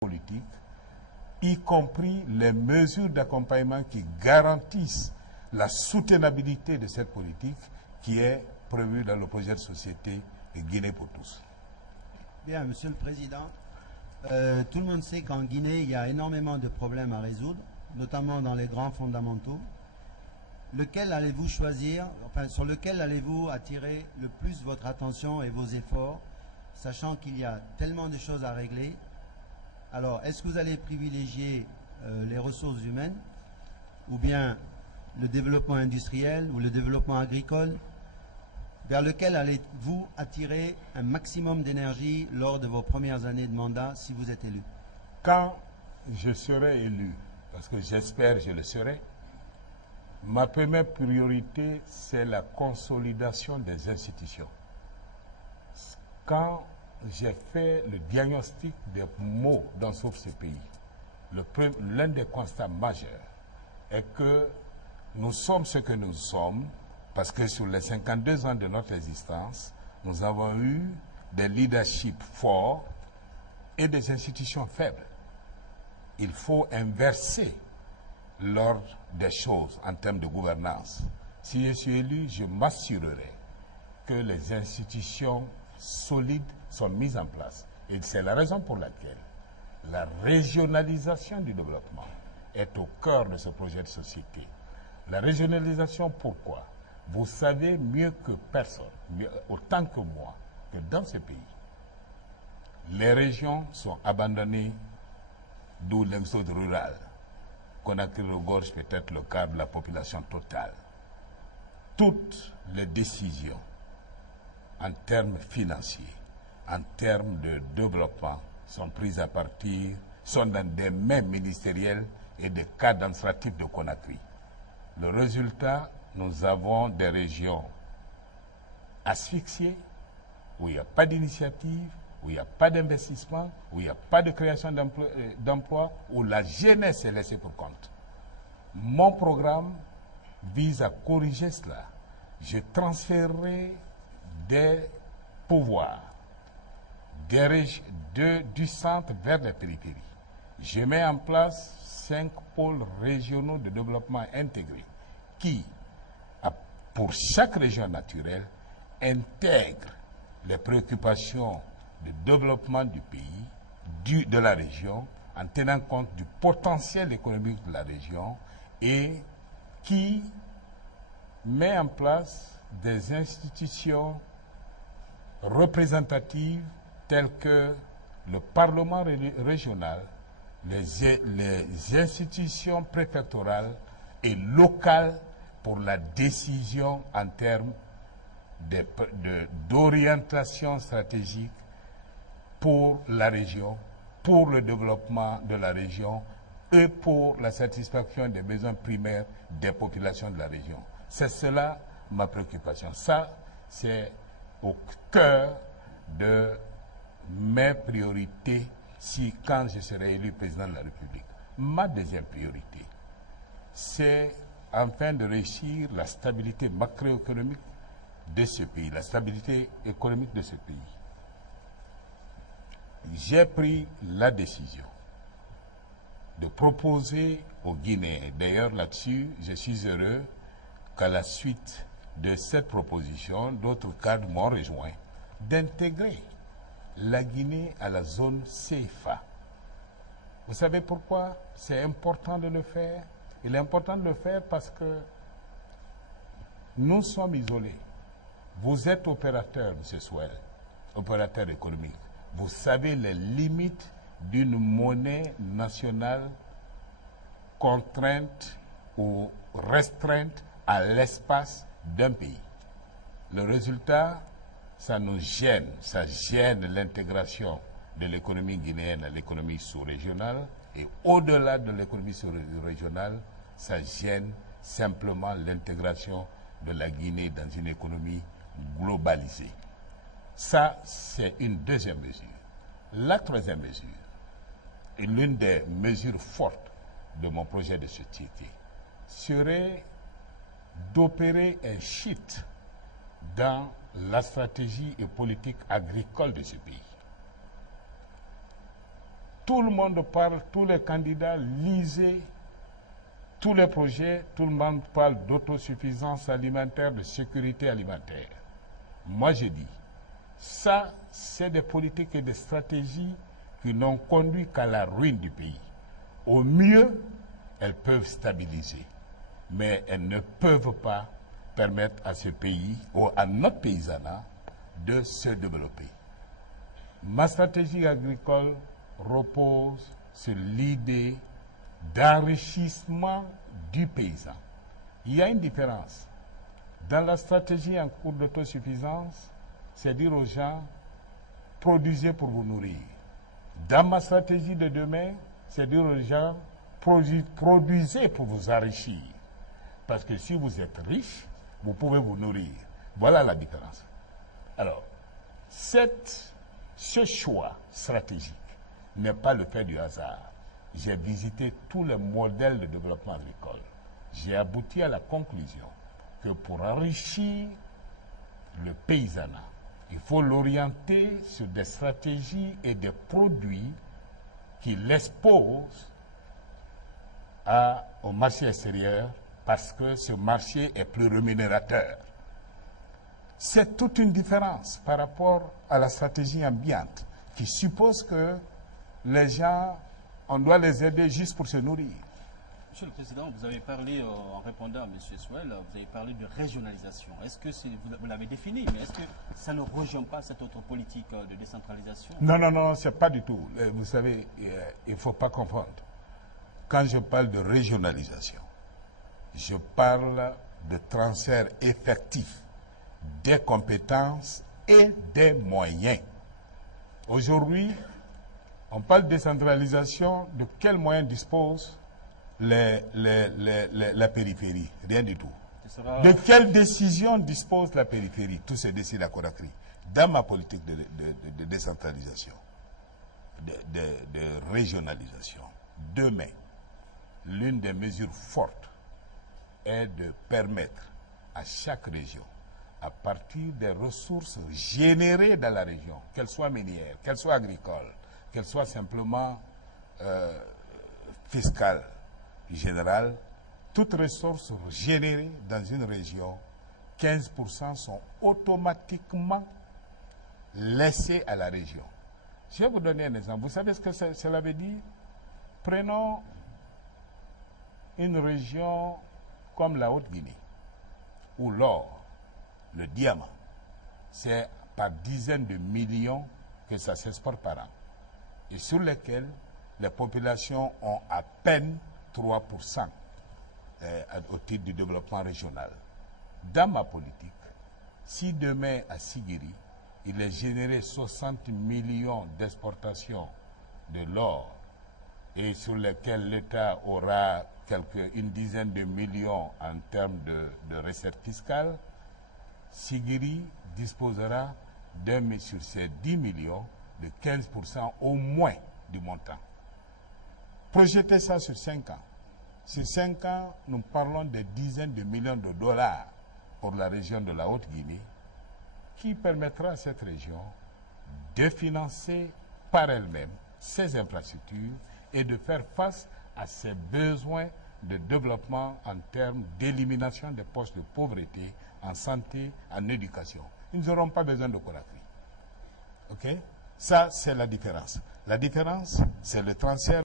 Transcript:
politique, y compris les mesures d'accompagnement qui garantissent la soutenabilité de cette politique qui est prévue dans le projet de société Guinée pour tous. Bien, Monsieur le Président, tout le monde sait qu'en Guinée, il y a énormément de problèmes à résoudre, notamment dans les grands fondamentaux. Lequel allez-vous choisir, enfin, sur lequel allez-vous attirer le plus votre attention et vos efforts, sachant qu'il y a tellement de choses à régler? Alors, est-ce que vous allez privilégier les ressources humaines, ou bien le développement industriel ou le développement agricole? Vers lequel allez-vous attirer un maximum d'énergie lors de vos premières années de mandat si vous êtes élu? Quand je serai élu, parce que j'espère que je le serai, ma première priorité, c'est la consolidation des institutions. Quand j'ai fait le diagnostic des maux dont souffre ce pays, l'un des constats majeurs est que nous sommes ce que nous sommes parce que sur les 52 ans de notre existence, nous avons eu des leaderships forts et des institutions faibles. Il faut inverser l'ordre des choses en termes de gouvernance. Si je suis élu, je m'assurerai que les institutions solides sont mises en place. Et c'est la raison pour laquelle la régionalisation du développement est au cœur de ce projet de société. La régionalisation, pourquoi? Vous savez mieux que personne, autant que moi, que dans ce pays, les régions sont abandonnées, d'où l'exode rural. Conakry regorge peut-être le quart de la population totale. Toutes les décisions en termes financiers, en termes de développement, sont prises à partir, sont dans des mains ministérielles et des cadres administratifs de Conakry. Le résultat, nous avons des régions asphyxiées, où il n'y a pas d'initiative, où il n'y a pas d'investissement, où il n'y a pas de création d'emplois, où la jeunesse est laissée pour compte. Mon programme vise à corriger cela. Je transférerai des pouvoirs du centre vers les périphéries. Je mets en place 5 pôles régionaux de développement intégrés qui, pour chaque région naturelle, intègrent les préoccupations de développement du pays, de la région, en tenant compte du potentiel économique de la région et qui met en place des institutions représentatives telles que le Parlement régional, les institutions préfectorales et locales pour la décision en termes d'orientation stratégique pour la région, pour le développement de la région et pour la satisfaction des besoins primaires des populations de la région. C'est cela ma préoccupation. Ça, c'est au cœur de mes priorités quand je serai élu président de la République. Ma deuxième priorité, c'est afin de réussir la stabilité macroéconomique de ce pays, la stabilité économique de ce pays. J'ai pris la décision de proposer aux Guinéens, d'ailleurs là-dessus, je suis heureux qu'à la suite de cette proposition, d'autres cadres m'ont rejoint, d'intégrer la Guinée à la zone CFA. Vous savez pourquoi c'est important de le faire? Il est important de le faire parce que nous sommes isolés. Vous êtes opérateur, M. Souel, opérateur économique. Vous savez les limites d'une monnaie nationale contrainte ou restreinte à l'espace d'un pays. Le résultat, ça nous gêne, ça gêne l'intégration de l'économie guinéenne à l'économie sous-régionale et au-delà de l'économie sous-régionale, ça gêne simplement l'intégration de la Guinée dans une économie globalisée. Ça, c'est une deuxième mesure. La troisième mesure, et l'une des mesures fortes de mon projet de société, serait d'opérer un shift dans la stratégie et politique agricole de ce pays. Tout le monde parle, tous les candidats, lisez tous les projets, tout le monde parle d'autosuffisance alimentaire, de sécurité alimentaire. Moi, je dis, ça, c'est des politiques et des stratégies qui n'ont conduit qu'à la ruine du pays. Au mieux, elles peuvent stabiliser, mais elles ne peuvent pas permettre à ce pays, ou à notre paysanat, de se développer. Ma stratégie agricole repose sur l'idée d'enrichissement du paysan. Il y a une différence. Dans la stratégie en cours d'autosuffisance, c'est dire aux gens, produisez pour vous nourrir. Dans ma stratégie de demain, c'est dire aux gens, produisez pour vous enrichir. Parce que si vous êtes riche, vous pouvez vous nourrir. Voilà la différence. Alors, ce choix stratégique n'est pas le fait du hasard. J'ai visité tous les modèles de développement agricole. J'ai abouti à la conclusion que pour enrichir le paysanat, il faut l'orienter sur des stratégies et des produits qui l'exposent au marché extérieur parce que ce marché est plus rémunérateur. C'est toute une différence par rapport à la stratégie ambiante qui suppose que les gens, on doit les aider juste pour se nourrir. Monsieur le Président, vous avez parlé, en répondant à M. Souel, vous avez parlé de régionalisation. Est-ce que vous l'avez défini, mais est-ce que ça ne rejoint pas cette autre politique de décentralisation? Non, non, non, c'est pas du tout. Vous savez, il ne faut pas confondre. Quand je parle de régionalisation, je parle de transfert effectif des compétences et des moyens. Aujourd'hui, on parle de décentralisation. De quels moyens dispose la périphérie? Rien du tout. De quelles décisions dispose la périphérie? Tout se décide à Conakry. Dans ma politique de décentralisation, de régionalisation, demain, l'une des mesures fortes est de permettre à chaque région, à partir des ressources générées dans la région, qu'elles soient minières, qu'elles soient agricoles, qu'elles soient simplement fiscales, générales, toutes ressources générées dans une région, 15% sont automatiquement laissées à la région. Je vais vous donner un exemple. Vous savez ce que cela veut dire? Prenons une région comme la Haute-Guinée, où l'or, le diamant, c'est par dizaines de millions que ça s'exporte par an, et sur lesquels les populations ont à peine 3% au titre du développement régional. Dans ma politique, si demain à Sigiri, il est généré 60 millions d'exportations de l'or et sur lesquels l'État aura une dizaine de millions en termes de recettes fiscales, Sigiri disposera sur ces 10 millions de 15% au moins du montant. Projetez ça sur 5 ans. Sur 5 ans, nous parlons de dizaines de millions de dollars pour la région de la Haute-Guinée, qui permettra à cette région de financer par elle-même ses infrastructures et de faire face à ses besoins de développement en termes d'élimination des postes de pauvreté, en santé, en éducation. Ils n'auront pas besoin de Conakry. OK? Ça, c'est la différence. La différence, c'est le transfert